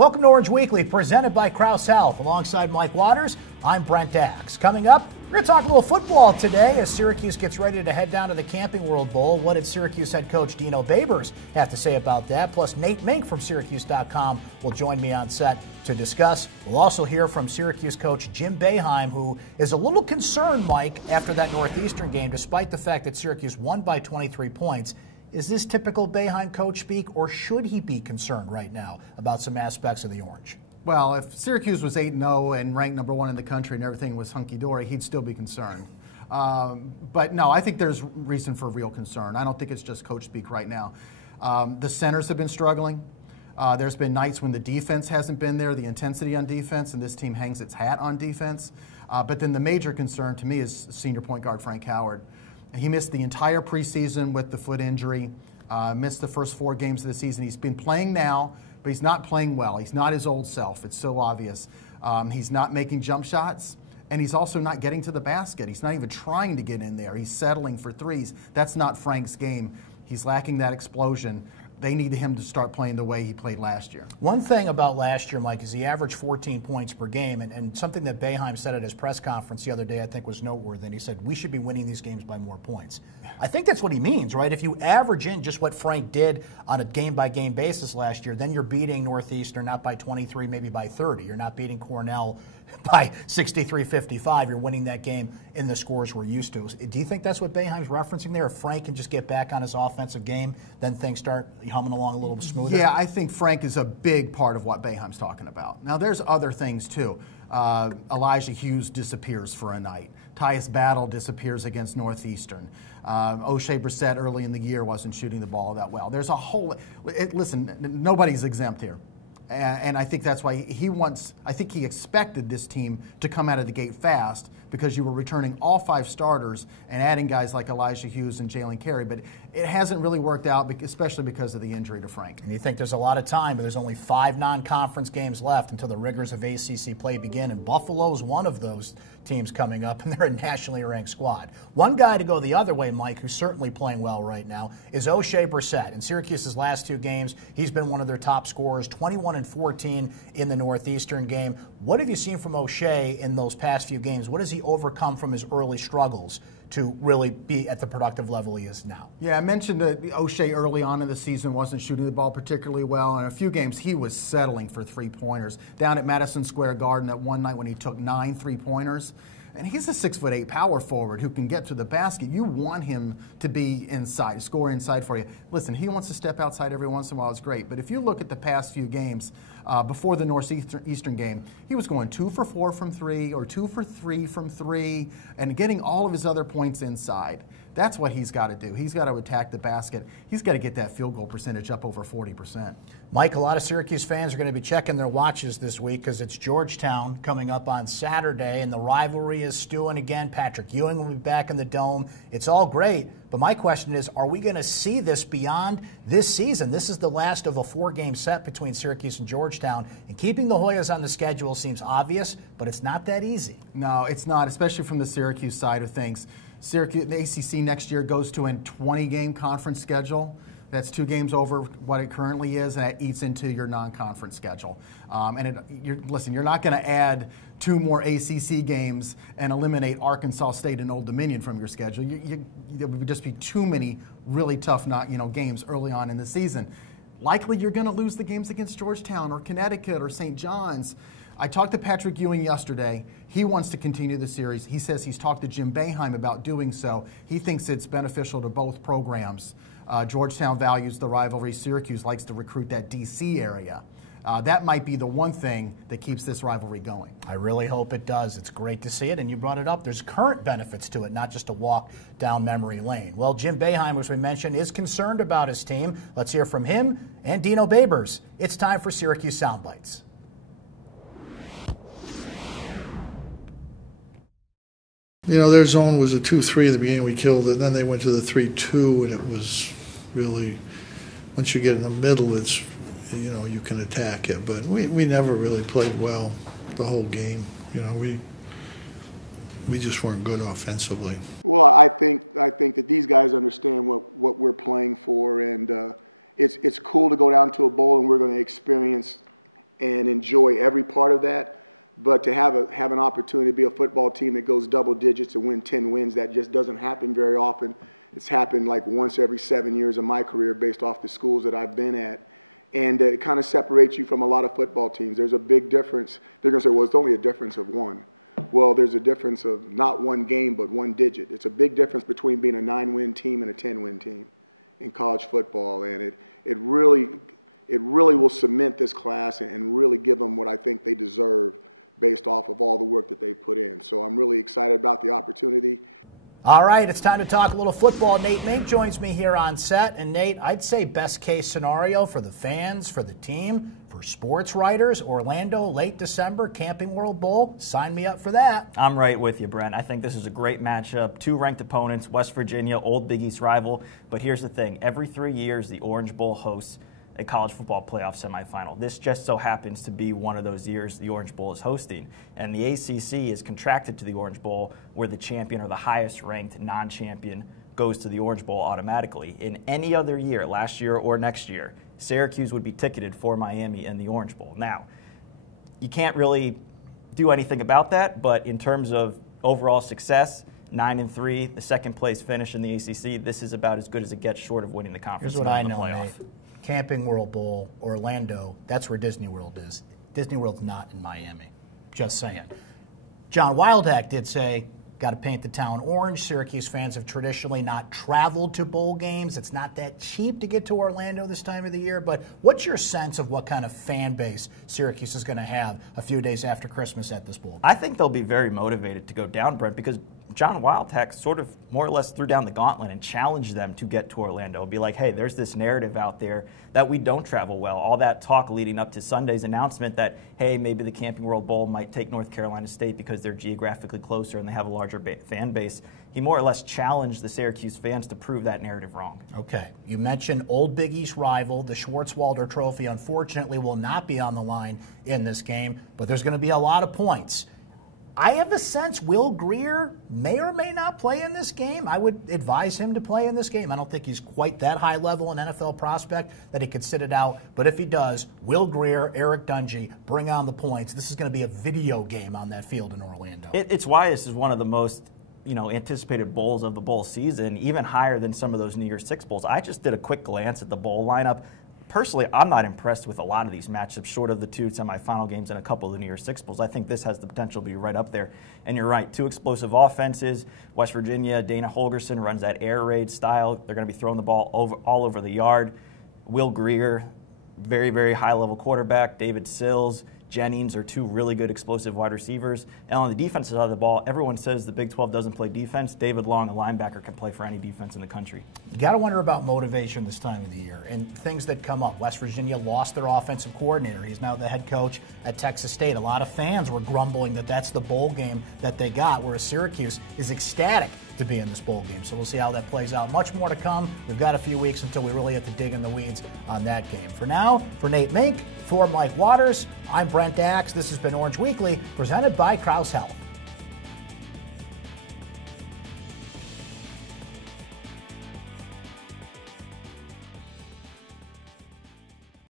Welcome to Orange Weekly, presented by Krause Health. Alongside Mike Waters, I'm Brent. Coming up, we're going to talk a little football today as Syracuse gets ready to head down to the Camping World Bowl. What did Syracuse head coach Dino Babers have to say about that? Plus, Mink from syracuse.com will join me on set to discuss. We'll also hear from Syracuse coach Jim Boeheim, who is a little concerned, Mike, after that Northeastern game, despite the fact that Syracuse won by 23 points. Is this typical Boeheim coach speak, or should he be concerned right now about some aspects of the Orange? Well, if Syracuse was 8-0 and ranked number 1 in the country and everything was hunky-dory, he'd still be concerned. But no, I think there's reason for real concern. I don't think it's just coach speak right now. The centers have been struggling. There's been nights when the defense hasn't been there, the intensity on defense, and this team hangs its hat on defense. But then the major concern to me is senior point guard Frank Howard. He missed the entire preseason with the foot injury, missed the first 4 games of the season. He's been playing now, but he's not playing well. He's not his old self. It's so obvious. He's not making jump shots, and he's also not getting to the basket. He's not even trying to get in there. He's settling for threes. That's not Frank's game. He's lacking that explosion. They need him to start playing the way he played last year. One thing about last year, Mike, is he averaged 14 points per game, and something that Boeheim said at his press conference the other day I think was noteworthy, and he said, we should be winning these games by more points. I think that's what he means, right? If you average in just what Frank did on a game-by-game basis last year, then you're beating Northeastern not by 23, maybe by 30. You're not beating Cornell by 63-55. You're winning that game in the scores we're used to. Do you think that's what Boeheim's referencing there? If Frank can just get back on his offensive game, then things start humming along a little smoother? Yeah, I think Frank is a big part of what Boeheim's talking about. Now, there's other things, too. Elijah Hughes disappears for a night. Tyus Battle disappears against Northeastern. O'Shea Brissett early in the year wasn't shooting the ball that well. There's a whole listen, nobody's exempt here. And I think that's why I think he expected this team to come out of the gate fast because you were returning all 5 starters and adding guys like Elijah Hughes and Jalen Carey. But it hasn't really worked out, especially because of the injury to Frank. And you think there's a lot of time, but there's only 5 non-conference games left until the rigors of ACC play begin, and Buffalo's one of those teams coming up, and they're a nationally ranked squad. One guy to go the other way, Mike, who's certainly playing well right now, is O'Shea Brissett. In Syracuse's last 2 games, he's been one of their top scorers, 21 and 14 in the Northeastern game. What have you seen from O'Shea in those past few games? What has he overcome from his early struggles to really be at the productive level he is now? Yeah, I mentioned that O'Shea early on in the season wasn't shooting the ball particularly well. In a few games, he was settling for 3-pointers. Down at Madison Square Garden that one night when he took 9 3-pointers. And he's a 6'8" power forward who can get to the basket. You want him to be inside, score inside for you. Listen, he wants to step outside every once in a while. It's great. But if you look at the past few games, before the Northeastern game, he was going 2 for 4 from 3 or 2 for 3 from 3 and getting all of his other points inside. That's what he's got to do. He's got to attack the basket. He's got to get that field goal percentage up over 40%. Mike, a lot of Syracuse fans are going to be checking their watches this week because it's Georgetown coming up on Saturday, and the rivalry is stewing again. Patrick Ewing will be back in the Dome. It's all great, but my question is, are we going to see this beyond this season? This is the last of a 4-game set between Syracuse and Georgetown, and keeping the Hoyas on the schedule seems obvious, but it's not that easy. No, it's not, especially from the Syracuse side of things. Syracuse, the ACC next year goes to a 20-game conference schedule. That's 2 games over what it currently is, and that eats into your non-conference schedule. Listen, you're not going to add 2 more ACC games and eliminate Arkansas State and Old Dominion from your schedule. There would just be too many really tough games early on in the season. Likely you're going to lose the games against Georgetown or Connecticut or St. John's. I talked to Patrick Ewing yesterday. He wants to continue the series. He says he's talked to Jim Boeheim about doing so. He thinks it's beneficial to both programs. Georgetown values the rivalry. Syracuse likes to recruit that D.C. area. That might be the one thing that keeps this rivalry going. I really hope it does. It's great to see it, and you brought it up. There's current benefits to it, not just a walk down memory lane. Well, Jim Boeheim, as we mentioned, is concerned about his team. Let's hear from him and Dino Babers. It's time for Syracuse Soundbites. You know, their zone was a 2-3 at the beginning. We killed it. Then they went to the 3-2, and it was really, once you get in the middle, it's, you can attack it. But we never really played well the whole game. We just weren't good offensively. All right, it's time to talk a little football. Nate Mink joins me here on set. And Nate, I'd say best case scenario for the fans, for the team, for sports writers, Orlando, late December, Camping World Bowl. Sign me up for that. I'm right with you, Brent. I think this is a great matchup. Two ranked opponents, West Virginia, old Big East rival. But here's the thing. Every 3 years, the Orange Bowl hosts a college football playoff semifinal. This just so happens to be one of those years the Orange Bowl is hosting. And the ACC is contracted to the Orange Bowl, where the champion or the highest ranked non-champion goes to the Orange Bowl automatically. In any other year, last year or next year, Syracuse would be ticketed for Miami in the Orange Bowl. Now, you can't really do anything about that, but in terms of overall success, 9-3, the second place finish in the ACC, this is about as good as it gets short of winning the conference. Here's what I know, Nate. Camping World Bowl, Orlando, that's where Disney World is. Disney World's not in Miami. Just saying. John Wildhack did say, got to paint the town orange. Syracuse fans have traditionally not traveled to bowl games. It's not that cheap to get to Orlando this time of the year. But what's your sense of what kind of fan base Syracuse is going to have a few days after Christmas at this bowl game? I think they'll be very motivated to go down, Brent, because John Wildhack sort of more or less threw down the gauntlet and challenged them to get to Orlando. Be like, hey, there's this narrative out there that we don't travel well. All that talk leading up to Sunday's announcement that, hey, maybe the Camping World Bowl might take North Carolina State because they're geographically closer and they have a larger fan base. He more or less challenged the Syracuse fans to prove that narrative wrong. Okay. You mentioned old Big East rival. The Schwartzwalder Trophy, unfortunately, will not be on the line in this game, but there's going to be a lot of points. I have a sense Will Grier may or may not play in this game. I would advise him to play in this game. I don't think he's quite that high level an NFL prospect that he could sit it out. But if he does, Will Grier, Eric Dungy, bring on the points. This is going to be a video game on that field in Orlando. It's why this is one of the most anticipated bowls of the bowl season, even higher than some of those New Year's Six bowls. I just did a quick glance at the bowl lineup. Personally, I'm not impressed with a lot of these matchups, short of the two semifinal games and a couple of the New Year's Six bowls. I think this has the potential to be right up there. And you're right, two explosive offenses. West Virginia, Dana Holgorsen runs that air raid style. They're going to be throwing the ball all over the yard. Will Grier, very, very high-level quarterback. David Sills, Jennings are two really good explosive wide receivers. And on the defensive side of the ball, everyone says the Big 12 doesn't play defense. David Long, a linebacker, can play for any defense in the country. You got to wonder about motivation this time of the year and things that come up. West Virginia lost their offensive coordinator. He's now the head coach at Texas State. A lot of fans were grumbling that that's the bowl game that they got, whereas Syracuse is ecstatic to be in this bowl game. So we'll see how that plays out. Much more to come. We've got a few weeks until we really have to dig in the weeds on that game. For now, for Nate Mink, for Mike Waters, I'm Brent Axe. This has been Orange Weekly, presented by Krause Health.